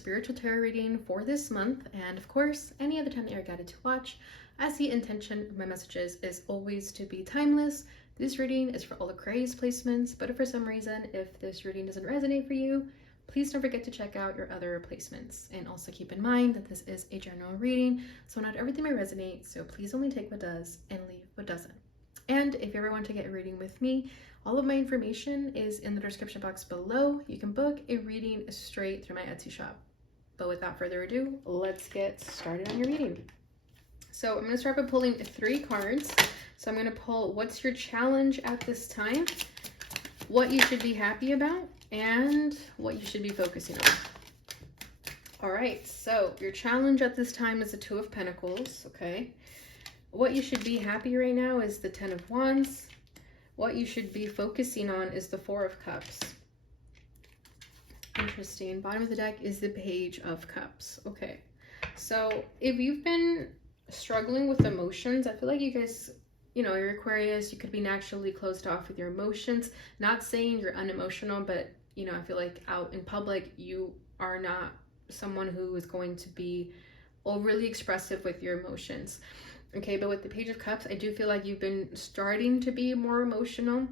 spiritual tarot reading for this month, and of course, any other time that you're guided to watch, as the intention of my messages is always to be timeless. This reading is for all Aquarius placements, but if for some reason, if this reading doesn't resonate for you, please don't forget to check out your other placements. And also keep in mind that this is a general reading, so not everything may resonate, so please only take what does and leave what doesn't. And if you ever want to get a reading with me, all of my information is in the description box below. You can book a reading straight through my Etsy shop. But without further ado, let's get started on your reading. So I'm going to start by pulling 3 cards. So I'm going to pull what's your challenge at this time, what you should be happy about, and what you should be focusing on. All right, so your challenge at this time is the 2 of Pentacles, okay? What you should be happy right now is the 10 of Wands. What you should be focusing on is the 4 of Cups. Interesting. Bottom of the deck is the Page of Cups. Okay. So if you've been struggling with emotions, I feel like you guys, you know, you're Aquarius, you could be naturally closed off with your emotions. Not saying you're unemotional, but, you know, I feel like out in public, you are not someone who is going to be overly expressive with your emotions. Okay, but with the Page of Cups, I do feel like you've been starting to be more emotional.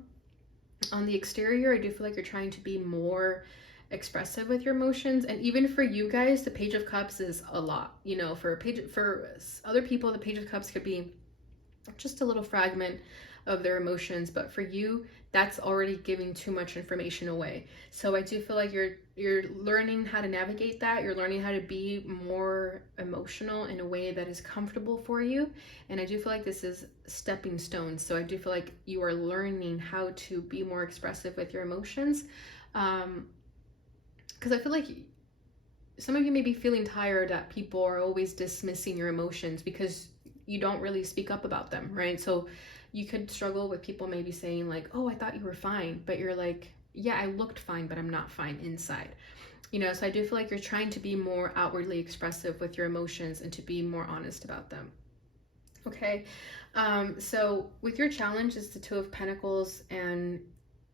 On the exterior, I do feel like you're trying to be more expressive with your emotions. And even for you guys, the Page of Cups is a lot. You know, for other people, the Page of Cups could be just a little fragment of their emotions, but for you, that's already giving too much information away. So I do feel like you're learning how to navigate that. You're learning how to be more emotional in a way that is comfortable for you. And I do feel like this is stepping stones. So I do feel like you are learning how to be more expressive with your emotions. Because I feel like some of you may be feeling tired that people are always dismissing your emotions because you don't really speak up about them, right? So you could struggle with people maybe saying like, oh, I thought you were fine, but you're like, yeah, I looked fine, but I'm not fine inside. You know, so I do feel like you're trying to be more outwardly expressive with your emotions and to be more honest about them. Okay, so with your challenge is the 2 of Pentacles, and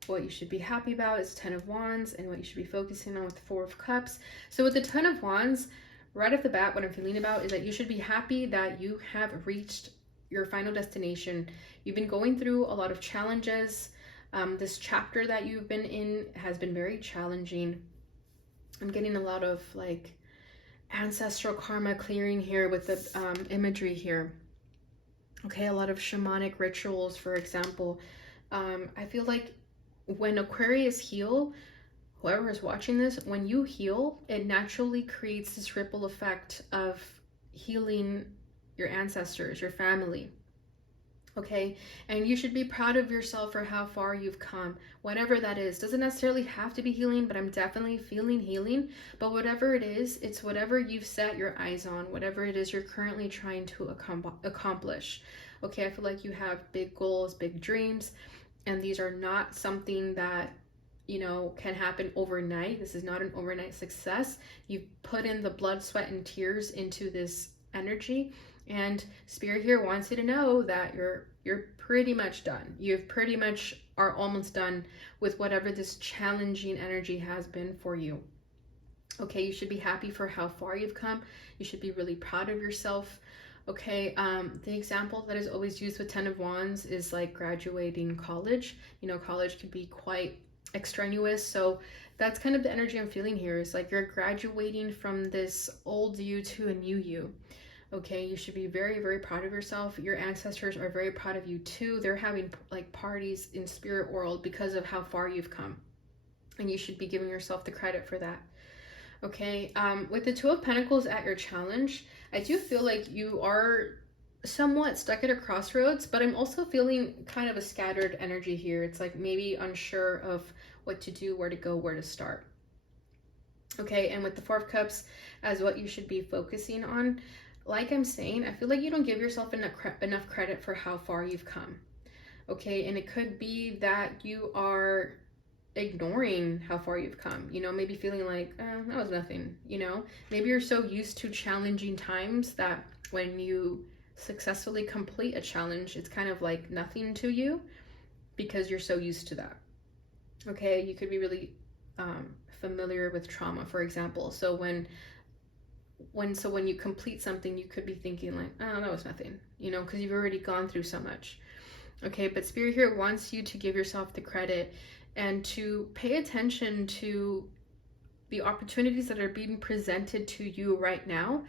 what you should be happy about is 10 of Wands, and what you should be focusing on with the 4 of Cups. So with the 10 of Wands, right off the bat, what I'm feeling about is that you should be happy that you have reached your final destination. You've been going through a lot of challenges. This chapter that you've been in has been very challenging. I'm getting a lot of like ancestral karma clearing here with the imagery here. Okay, a lot of shamanic rituals, for example. I feel like when Aquarius heal, whoever is watching this, when you heal, it naturally creates this ripple effect of healing your ancestors, your family. Okay, and you should be proud of yourself for how far you've come, whatever that is. Doesn't necessarily have to be healing, but I'm definitely feeling healing. But whatever it is, it's whatever you've set your eyes on, whatever it is you're currently trying to accomplish. Okay, I feel like you have big goals, big dreams, and these are not something that, you know, can happen overnight. This is not an overnight success. You've put in the blood, sweat, and tears into this energy. And Spirit here wants you to know that you're pretty much done. You've pretty much are almost done with whatever this challenging energy has been for you. Okay, you should be happy for how far you've come. You should be really proud of yourself. Okay, the example that is always used with 10 of Wands is like graduating college. You know, college can be quite extraneous. So that's kind of the energy I'm feeling here. Is like you're graduating from this old you to a new you. Okay, you should be very, very proud of yourself. Your ancestors are very proud of you too. They're having like parties in spirit world because of how far you've come. And you should be giving yourself the credit for that. Okay, with the 2 of Pentacles at your challenge, I do feel like you are somewhat stuck at a crossroads, but I'm also feeling kind of a scattered energy here. It's like maybe unsure of what to do, where to go, where to start. Okay, and with the 4 of Cups as what you should be focusing on, like I'm saying, I feel like you don't give yourself enough credit for how far you've come. Okay, and it could be that you are ignoring how far you've come, you know, maybe feeling like, that was nothing, you know, maybe you're so used to challenging times that when you successfully complete a challenge, it's kind of like nothing to you because you're so used to that. Okay, you could be really familiar with trauma, for example. So when you complete something, you could be thinking like, oh, that was nothing, you know, because you've already gone through so much. Okay, but Spirit here wants you to give yourself the credit and to pay attention to the opportunities that are being presented to you right now,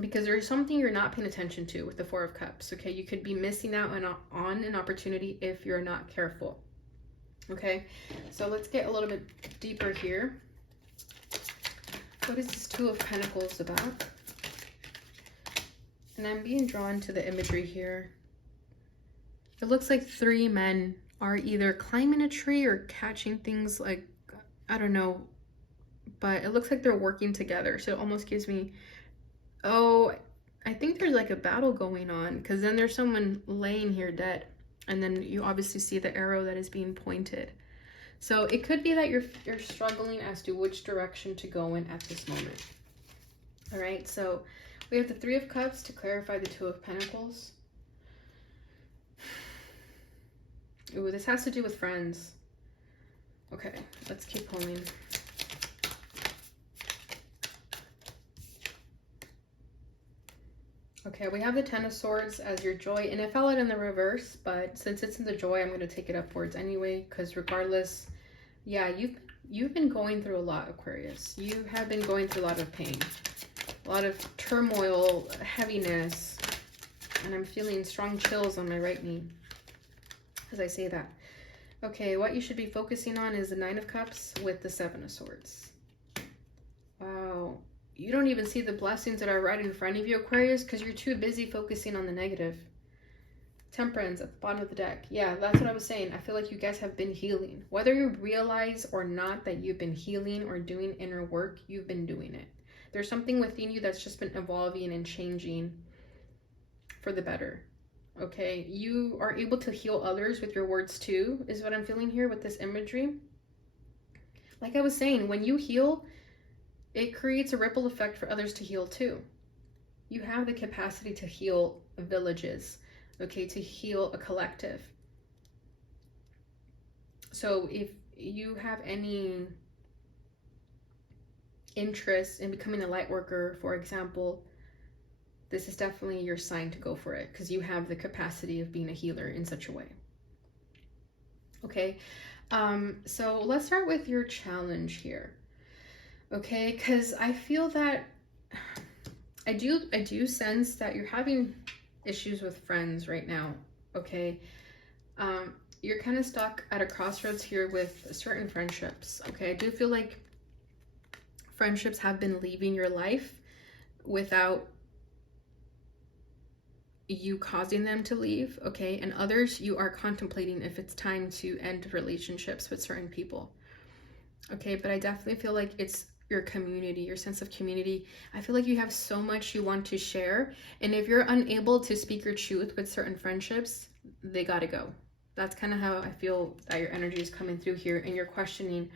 because there's something you're not paying attention to with the Four of Cups. Okay, you could be missing out on an opportunity if you're not careful. Okay, so let's get a little bit deeper here. What is this Two of Pentacles about? And I'm being drawn to the imagery here. It looks like three men are either climbing a tree or catching things, like, I don't know, but it looks like they're working together. So it almost gives me, oh, I think there's like a battle going on, because then there's someone laying here dead. And then you obviously see the arrow that is being pointed. So it could be that you're struggling as to which direction to go in at this moment. All right, so we have the Three of Cups to clarify the Two of Pentacles. Ooh, this has to do with friends. Okay, let's keep pulling. Okay, we have the Ten of Swords as your joy, and it fell out in the reverse, but since it's in the joy, I'm going to take it upwards anyway, because regardless, yeah, you've been going through a lot, Aquarius. You have been going through a lot of pain, a lot of turmoil, heaviness, and I'm feeling strong chills on my right knee as I say that. Okay, what you should be focusing on is the Nine of Cups with the Seven of Swords. Wow. You don't even see the blessings that are right in front of you, Aquarius, because you're too busy focusing on the negative. Temperance at the bottom of the deck. Yeah, that's what I was saying. I feel like you guys have been healing. Whether you realize or not that you've been healing or doing inner work, you've been doing it. There's something within you that's just been evolving and changing for the better. Okay, you are able to heal others with your words too, is what I'm feeling here with this imagery. Like I was saying, when you heal, it creates a ripple effect for others to heal too. You have the capacity to heal villages, okay, to heal a collective. So if you have any interest in becoming a light worker, for example, this is definitely your sign to go for it, because you have the capacity of being a healer in such a way. Okay, so let's start with your challenge here. Okay, because I feel that I do sense that you're having issues with friends right now. Okay, you're kind of stuck at a crossroads here with certain friendships. Okay, I do feel like friendships have been leaving your life without you causing them to leave. Okay, and others, you are contemplating if it's time to end relationships with certain people. Okay, but I definitely feel like it's your community, your sense of community. I feel like you have so much you want to share, and if you're unable to speak your truth with certain friendships, they gotta go. That's kind of how I feel that your energy is coming through here, and you're questioning,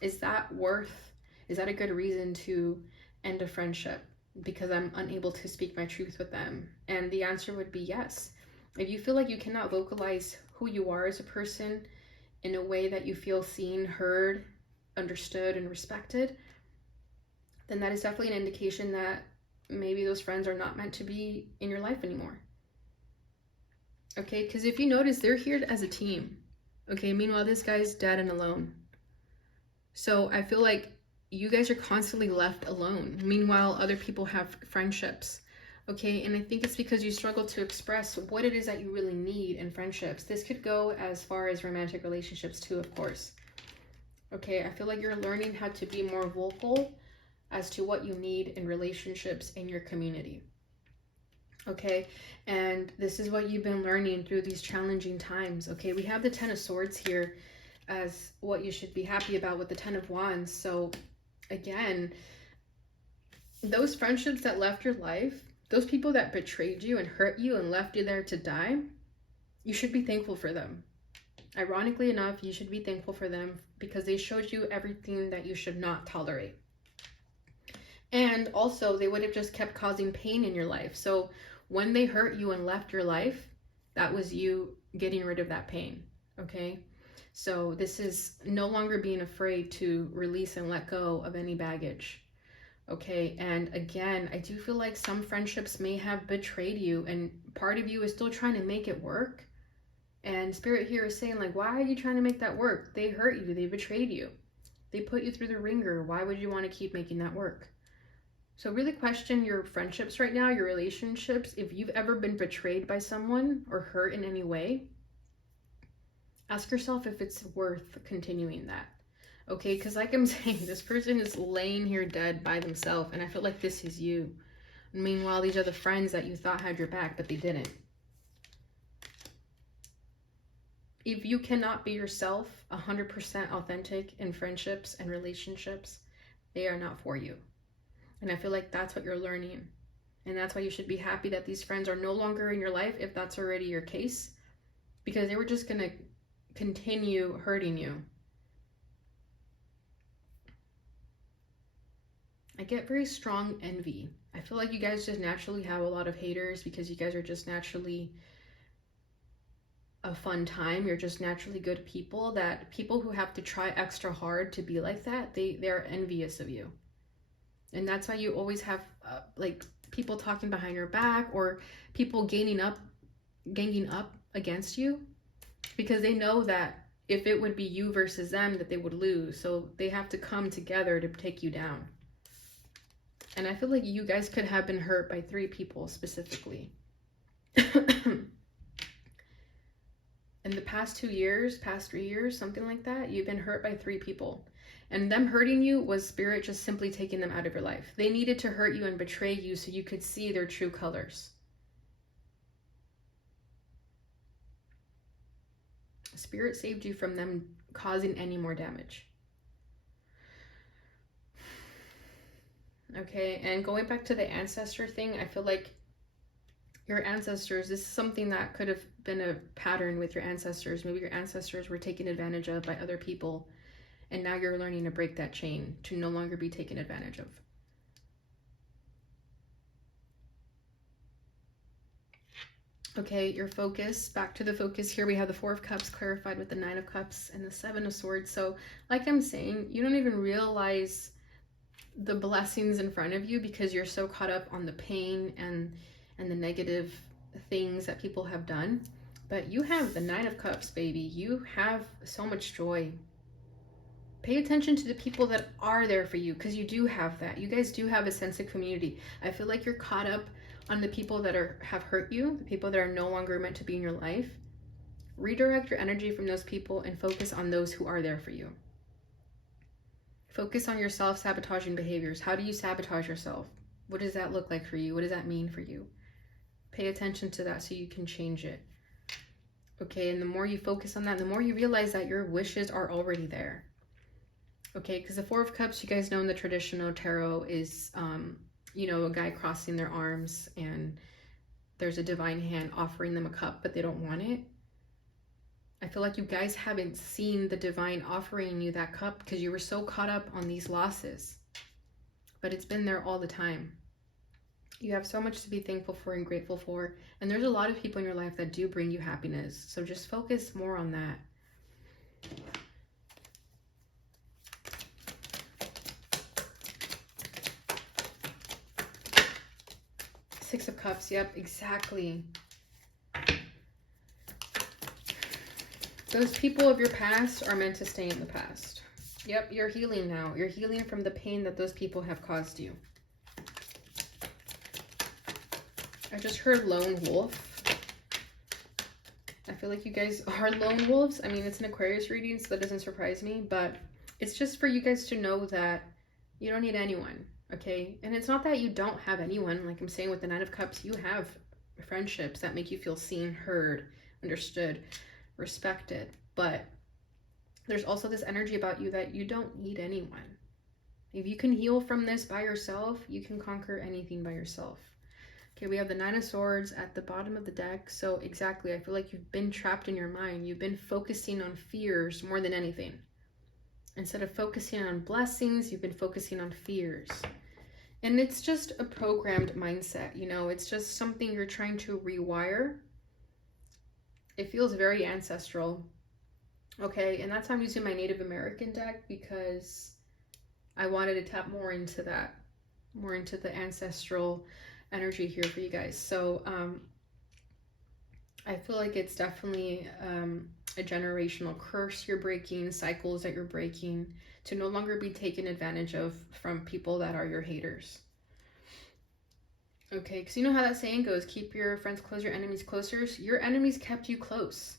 is that a good reason to end a friendship because I'm unable to speak my truth with them? And the answer would be yes. If you feel like you cannot vocalize who you are as a person in a way that you feel seen, heard, understood, and respected, then that is definitely an indication that maybe those friends are not meant to be in your life anymore. Okay, because if you notice, they're here as a team. Okay, meanwhile, this guy's dead and alone. So I feel like you guys are constantly left alone. Meanwhile, other people have friendships. Okay, and I think it's because you struggle to express what it is that you really need in friendships. This could go as far as romantic relationships too, of course. Okay, I feel like you're learning how to be more vocal as to what you need in relationships in your community. Okay, and this is what you've been learning through these challenging times. Okay, we have the Ten of Swords here as what you should be happy about with the Ten of Wands. So again, those friendships that left your life, those people that betrayed you and hurt you and left you there to die, you should be thankful for them. Ironically enough, you should be thankful for them because they showed you everything that you should not tolerate. And also, they would have just kept causing pain in your life. So when they hurt you and left your life, that was you getting rid of that pain, okay? So this is no longer being afraid to release and let go of any baggage. Okay, and again, I do feel like some friendships may have betrayed you, and part of you is still trying to make it work. And Spirit here is saying, like, why are you trying to make that work? They hurt you, they betrayed you, they put you through the ringer. Why would you want to keep making that work? So really question your friendships right now, your relationships. If you've ever been betrayed by someone or hurt in any way, ask yourself if it's worth continuing that. Okay, because like I'm saying, this person is laying here dead by themselves, and I feel like this is you. Meanwhile, these are the friends that you thought had your back, but they didn't. If you cannot be yourself 100% authentic in friendships and relationships, they are not for you. And I feel like that's what you're learning. And that's why you should be happy that these friends are no longer in your life, if that's already your case, because they were just going to continue hurting you. I get very strong envy. I feel like you guys just naturally have a lot of haters because you guys are just naturally a fun time. You're just naturally good people, that people who have to try extra hard to be like that, they're envious of you. And that's why you always have like people talking behind your back, or people ganging up against you, because they know that if it would be you versus them, that they would lose. So they have to come together to take you down. And I feel like you guys could have been hurt by 3 people specifically. In the past 2 years, past 3 years, something like that, you've been hurt by 3 people. And them hurting you was Spirit just simply taking them out of your life. They needed to hurt you and betray you so you could see their true colors. Spirit saved you from them causing any more damage. Okay, and going back to the ancestor thing, I feel like your ancestors, this is something that could have been a pattern with your ancestors. Maybe your ancestors were taken advantage of by other people, and now you're learning to break that chain, to no longer be taken advantage of. Okay, your focus, back to the focus here. We have the 4 of Cups clarified with the 9 of Cups and the 7 of Swords. So like I'm saying, you don't even realize the blessings in front of you because you're so caught up on the pain and the negative things that people have done. But you have the 9 of Cups, baby. You have so much joy. Pay attention to the people that are there for you, because you do have that. You guys do have a sense of community. I feel like you're caught up on the people that have hurt you, the people that are no longer meant to be in your life. Redirect your energy from those people and focus on those who are there for you. Focus on your self-sabotaging behaviors. How do you sabotage yourself? What does that look like for you? What does that mean for you? Pay attention to that so you can change it. Okay, and the more you focus on that, the more you realize that your wishes are already there. Okay, because the 4 of Cups, you guys know in the traditional tarot is, you know, a guy crossing their arms and there's a divine hand offering them a cup, but they don't want it. I feel like you guys haven't seen the divine offering you that cup because you were so caught up on these losses. But it's been there all the time. You have so much to be thankful for and grateful for. And there's a lot of people in your life that do bring you happiness. So just focus more on that. Six of Cups, yep, exactly. Those people of your past are meant to stay in the past. Yep, you're healing now. You're healing from the pain that those people have caused you. I just heard lone wolf. I feel like you guys are lone wolves. I mean, it's an Aquarius reading, so that doesn't surprise me. But it's just for you guys to know that you don't need anyone, okay? And it's not that you don't have anyone. Like I'm saying with the 9 of Cups, you have friendships that make you feel seen, heard, understood, respected. But there's also this energy about you that you don't need anyone. If you can heal from this by yourself, you can conquer anything by yourself. Okay, we have the 9 of Swords at the bottom of the deck. So exactly, I feel like you've been trapped in your mind. You've been focusing on fears more than anything. Instead of focusing on blessings, you've been focusing on fears. And it's just a programmed mindset, you know, it's just something you're trying to rewire. It feels very ancestral. Okay, and that's why I'm using my Native American deck, because I wanted to tap more into that, more into the ancestral energy here for you guys. So I feel like it's definitely a generational curse you're breaking, cycles that you're breaking, to no longer be taken advantage of from people that are your haters. Okay, because you know how that saying goes, keep your friends close, your enemies closer. Your enemies kept you close.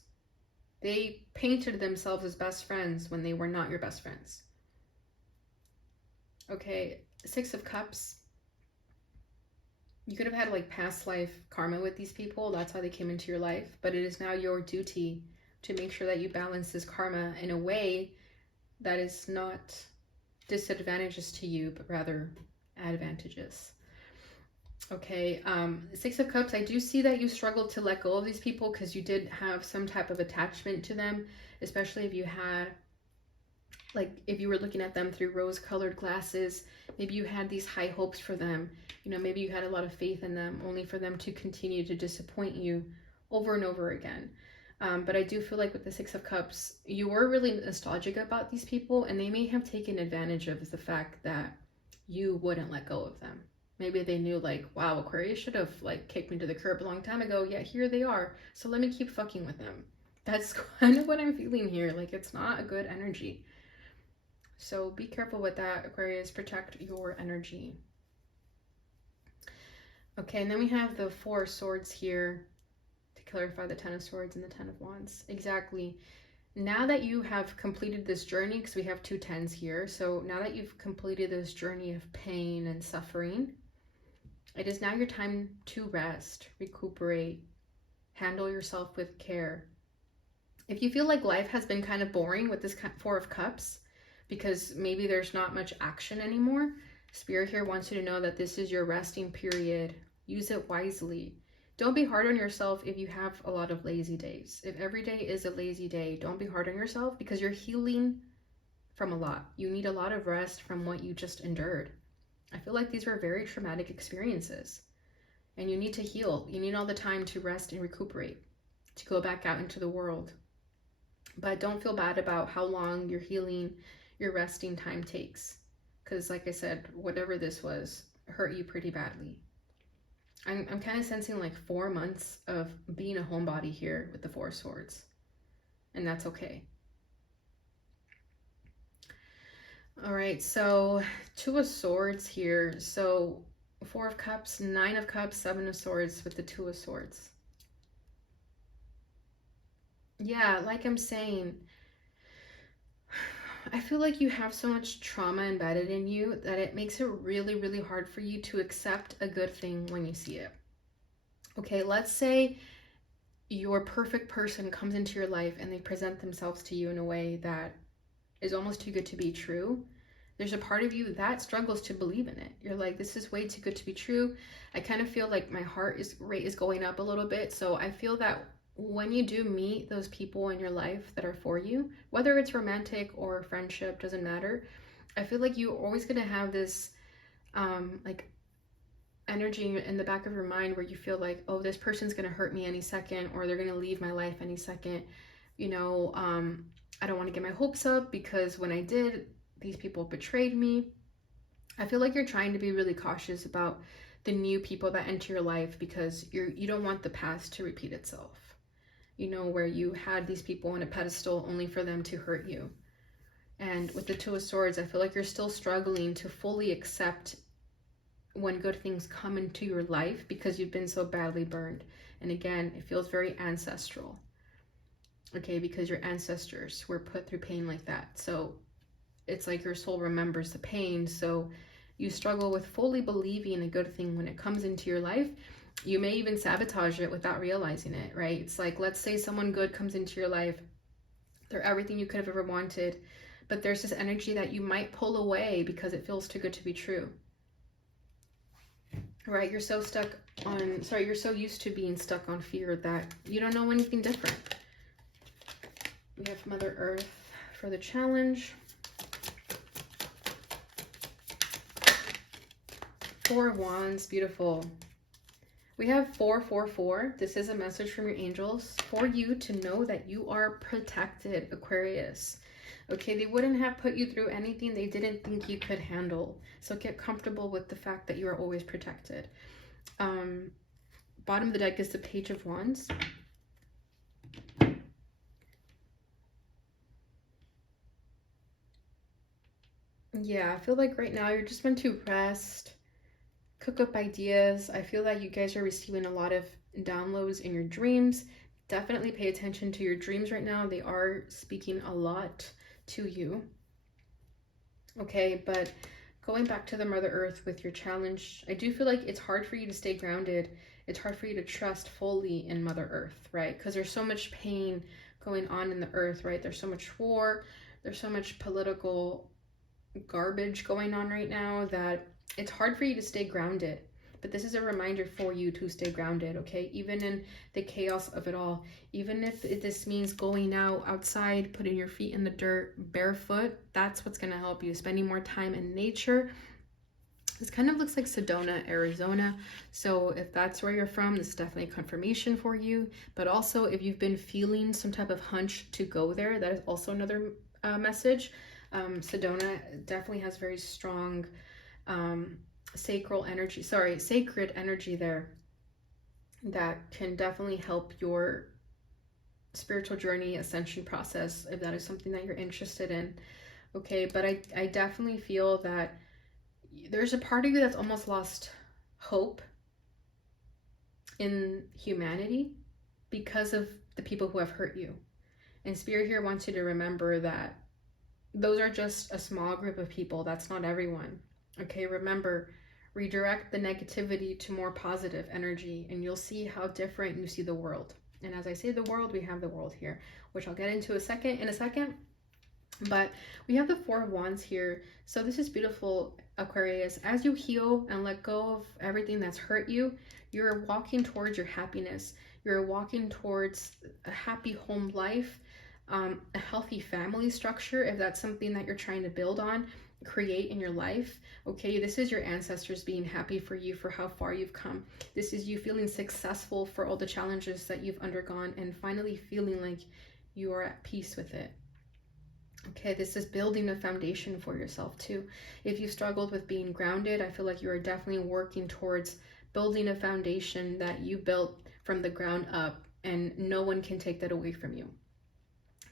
They painted themselves as best friends when they were not your best friends. Okay, Six of Cups. You could have had like past life karma with these people. That's why they came into your life. But it is now your duty to make sure that you balance this karma in a way that is not disadvantageous to you, but rather advantageous. Okay, Six of Cups, I do see that you struggled to let go of these people because you did have some type of attachment to them, especially if you had, like, if you were looking at them through rose-colored glasses. Maybe you had these high hopes for them. You know, maybe you had a lot of faith in them, only for them to continue to disappoint you over and over again. But I do feel like with the Six of Cups, you were really nostalgic about these people, and they may have taken advantage of the fact that you wouldn't let go of them. Maybe they knew, like, wow, Aquarius should have like kicked me to the curb a long time ago, yet here they are, so let me keep fucking with them. That's kind of what I'm feeling here. Like, it's not a good energy. So be careful with that, Aquarius. Protect your energy. Okay, and then we have the Four of Swords here to clarify the Ten of Swords and the Ten of Wands. Exactly. Now that you have completed this journey, because we have two tens here, so now that you've completed this journey of pain and suffering, it is now your time to rest, recuperate, handle yourself with care. If you feel like life has been kind of boring with this Four of Cups, because maybe there's not much action anymore, Spirit here wants you to know that this is your resting period. Use it wisely. Don't be hard on yourself if you have a lot of lazy days. If every day is a lazy day, don't be hard on yourself, because you're healing from a lot. You need a lot of rest from what you just endured. I feel like these were very traumatic experiences, and you need to heal. You need all the time to rest and recuperate, to go back out into the world. But don't feel bad about how long your healing, your resting time takes, because like I said, whatever this was hurt you pretty badly. I'm kind of sensing like 4 months of being a homebody here with the Four of Swords, and that's okay. All right, so Two of Swords here. So Four of Cups, Nine of Cups, Seven of Swords with the Two of Swords. Yeah, like I'm saying, I feel like you have so much trauma embedded in you that it makes it really, really hard for you to accept a good thing when you see it. Okay, let's say your perfect person comes into your life and they present themselves to you in a way that is almost too good to be true. There's a part of you that struggles to believe in it. You're like, this is way too good to be true. I kind of feel like my heart rate is going up a little bit. So I feel that when you do meet those people in your life that are for you, whether it's romantic or friendship, doesn't matter. I feel like you're always going to have this like energy in the back of your mind where you feel like, oh, this person's going to hurt me any second, or they're going to leave my life any second. You know, I don't want to get my hopes up because when I did, these people betrayed me. I feel like you're trying to be really cautious about the new people that enter your life, because you don't want the past to repeat itself. You know, where you had these people on a pedestal only for them to hurt you. And with the Two of Swords, I feel like you're still struggling to fully accept when good things come into your life because you've been so badly burned. And again, it feels very ancestral. Okay, because your ancestors were put through pain like that. So it's like your soul remembers the pain. So you struggle with fully believing a good thing when it comes into your life. You may even sabotage it without realizing it, right? It's like, let's say someone good comes into your life. They're everything you could have ever wanted, but there's this energy that you might pull away because it feels too good to be true. Right? You're so you're so used to being stuck on fear that you don't know anything different. We have Mother Earth for the challenge. Four of Wands, beautiful. We have 444. This is a message from your angels for you to know that you are protected, Aquarius. Okay, they wouldn't have put you through anything they didn't think you could handle. So get comfortable with the fact that you are always protected. Bottom of the deck is the Page of Wands. Yeah, I feel like right now you're just meant to rest, cook up ideas. I feel that you guys are receiving a lot of downloads in your dreams. Definitely pay attention to your dreams right now. They are speaking a lot to you. Okay, but going back to the Mother Earth with your challenge, I do feel like it's hard for you to stay grounded. It's hard for you to trust fully in Mother Earth, right? Because there's so much pain going on in the earth, right? There's so much war, there's so much political garbage going on right now that it's hard for you to stay grounded. But this is a reminder for you to stay grounded, okay? Even in the chaos of it all, even if this means going outside, putting your feet in the dirt barefoot, that's what's going to help you. Spending more time in nature. This kind of looks like Sedona, Arizona. So if that's where you're from, this is definitely confirmation for you. But also if you've been feeling some type of hunch to go there, that is also another message. Sedona definitely has very strong sacred energy there that can definitely help your spiritual journey, ascension process, if that is something that you're interested in. Okay, but I definitely feel that there's a part of you that's almost lost hope in humanity because of the people who have hurt you. And Spirit here wants you to remember that those are just a small group of people. That's not everyone. Okay, remember, redirect the negativity to more positive energy and you'll see how different you see the world. And as I say the world, we have the world here, which I'll get into in a second. But we have the Four of Wands here. So this is beautiful, Aquarius. As you heal and let go of everything that's hurt you, you're walking towards your happiness. You're walking towards a happy home life, a healthy family structure, if that's something that you're trying to build on, create in your life. Okay, this is your ancestors being happy for you for how far you've come. This is you feeling successful for all the challenges that you've undergone and finally feeling like you are at peace with it. Okay, this is building a foundation for yourself too. If you struggled with being grounded, I feel like you are definitely working towards building a foundation that you built from the ground up and no one can take that away from you.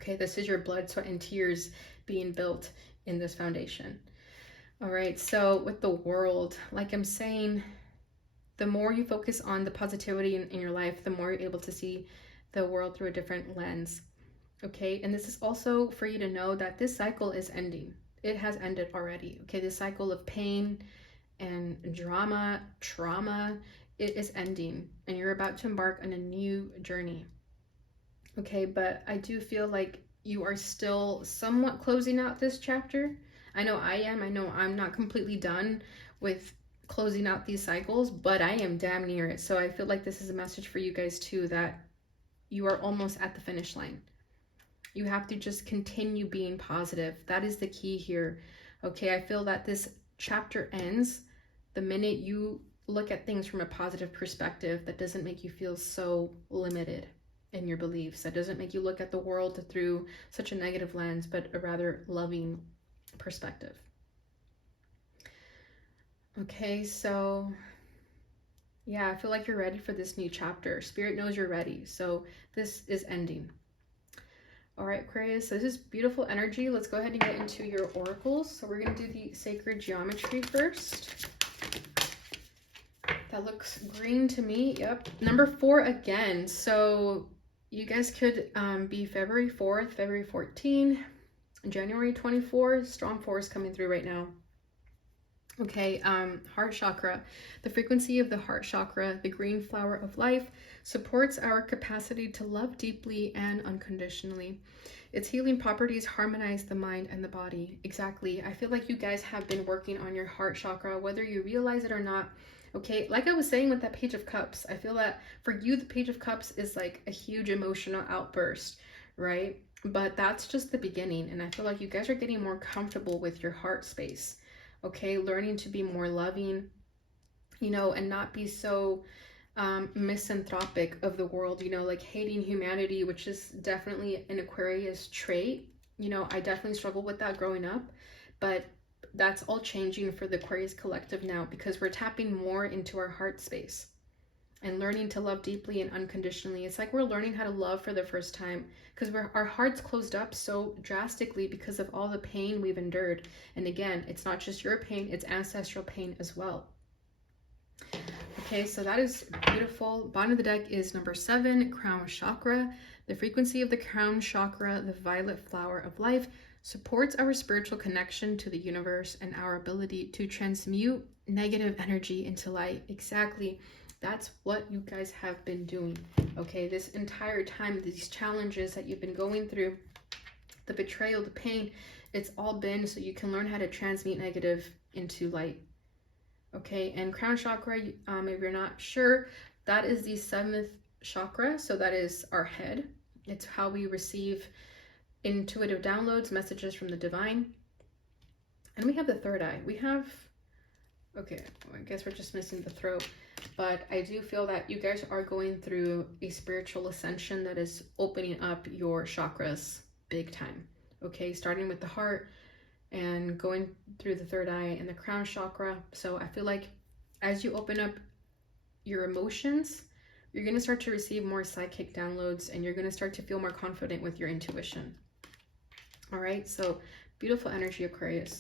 Okay, this is your blood, sweat, and tears being built in this foundation. All right, so with the world, like I'm saying, the more you focus on the positivity in your life, the more you're able to see the world through a different lens. Okay, and this is also for you to know that this cycle is ending. It has ended already. Okay, this cycle of pain and drama, trauma, it is ending and you're about to embark on a new journey. Okay, but I do feel like you are still somewhat closing out this chapter. I know I am. I know I'm not completely done with closing out these cycles, but I am damn near it. So I feel like this is a message for you guys too, that you are almost at the finish line. You have to just continue being positive. That is the key here. Okay, I feel that this chapter ends the minute you look at things from a positive perspective that doesn't make you feel so limited in your beliefs, that doesn't make you look at the world through such a negative lens, but a rather loving perspective. Okay, so yeah, I feel like you're ready for this new chapter. Spirit knows you're ready. So this is ending. All right, Aquarius, so this is beautiful energy. Let's go ahead and get into your oracles. So we're going to do the sacred geometry first. That looks green to me. Yep. Number 4 again. So you guys could be February 4th, February 14th, January 24th. Strong force coming through right now. Okay, heart chakra. The frequency of the heart chakra, the green flower of life, supports our capacity to love deeply and unconditionally. Its healing properties harmonize the mind and the body. Exactly. I feel like you guys have been working on your heart chakra, whether you realize it or not. Okay, like I was saying with that Page of Cups, I feel that for you, the Page of Cups is like a huge emotional outburst, right? But that's just the beginning. And I feel like you guys are getting more comfortable with your heart space. Okay, learning to be more loving, you know, and not be so misanthropic of the world, you know, like hating humanity, which is definitely an Aquarius trait. You know, I definitely struggled with that growing up, but that's all changing for the Aquarius collective now, because we're tapping more into our heart space and learning to love deeply and unconditionally. It's like we're learning how to love for the first time, because our hearts closed up so drastically because of all the pain we've endured. And again, it's not just your pain, it's ancestral pain as well. Okay, so that is beautiful. Bottom of the deck is number 7, crown chakra. The frequency of the crown chakra, the violet flower of life, supports our spiritual connection to the universe and our ability to transmute negative energy into light. Exactly. That's what you guys have been doing. Okay, this entire time, these challenges that you've been going through, the betrayal, the pain, it's all been so you can learn how to transmute negative into light. Okay, and crown chakra, if you're not sure, that is the 7th chakra. So that is our head. It's how we receive intuitive downloads, messages from the divine. And we have the third eye. We have, okay, well, I guess we're just missing the throat. But I do feel that you guys are going through a spiritual ascension that is opening up your chakras big time. Okay, starting with the heart and going through the third eye and the crown chakra. So I feel like as you open up your emotions, you're going to start to receive more psychic downloads, and you're going to start to feel more confident with your intuition. All right, so beautiful energy, Aquarius.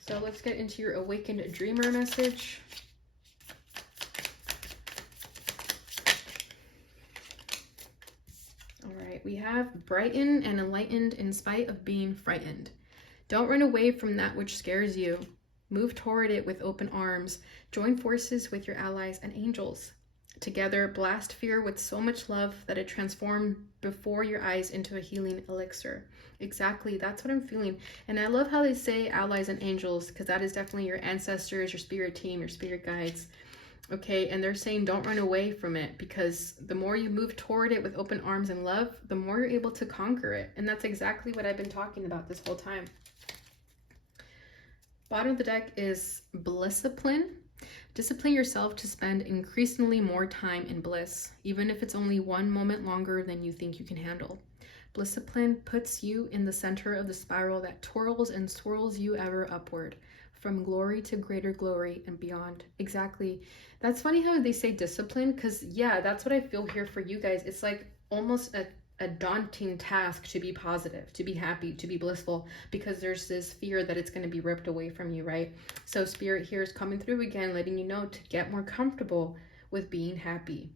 So let's get into your awakened dreamer message. All right, we have brightened and enlightened in spite of being frightened. Don't run away from that which scares you. Move toward it with open arms. Join forces with your allies and angels. Together, blast fear with so much love that it transforms before your eyes into a healing elixir. Exactly, that's what I'm feeling. And I love how they say allies and angels, because that is definitely your ancestors, your spirit team, your spirit guides. Okay, and they're saying don't run away from it, because the more you move toward it with open arms and love, the more you're able to conquer it. And that's exactly what I've been talking about this whole time. Bottom of the deck is Blissipline. Discipline yourself to spend increasingly more time in bliss, even if it's only one moment longer than you think you can handle. Blissipline puts you in the center of the spiral that twirls and swirls you ever upward, from glory to greater glory and beyond. Exactly. That's funny how they say discipline, because yeah, that's what I feel here for you guys. It's like almost a daunting task to be positive, to be happy, to be blissful, because there's this fear that it's going to be ripped away from you, right? So spirit here is coming through again, letting you know to get more comfortable with being happy,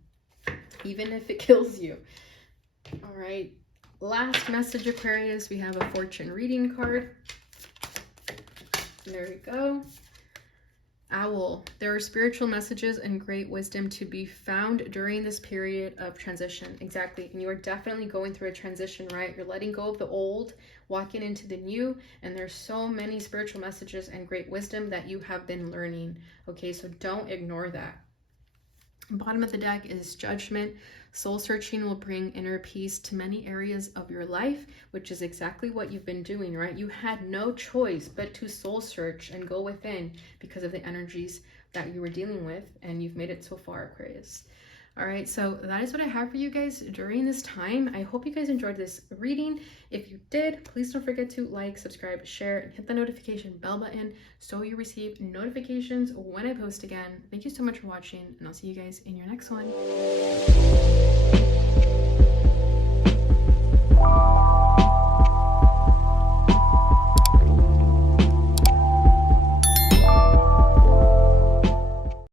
even if it kills you. All right, last message, Aquarius, we have a fortune reading card. There we go. Owl. There are spiritual messages and great wisdom to be found during this period of transition. Exactly. And you are definitely going through a transition, right? You're letting go of the old, walking into the new, and there's so many spiritual messages and great wisdom that you have been learning. Okay, so don't ignore that. Bottom of the deck is Judgment. Soul searching will bring inner peace to many areas of your life, which is exactly what you've been doing, right? You had no choice but to soul search and go within because of the energies that you were dealing with, and you've made it so far, Aquarius. All right, so that is what I have for you guys during this time. I hope you guys enjoyed this reading. If you did, please don't forget to like, subscribe, share, and hit the notification bell button so you receive notifications when I post again. Thank you so much for watching, and I'll see you guys in your next one.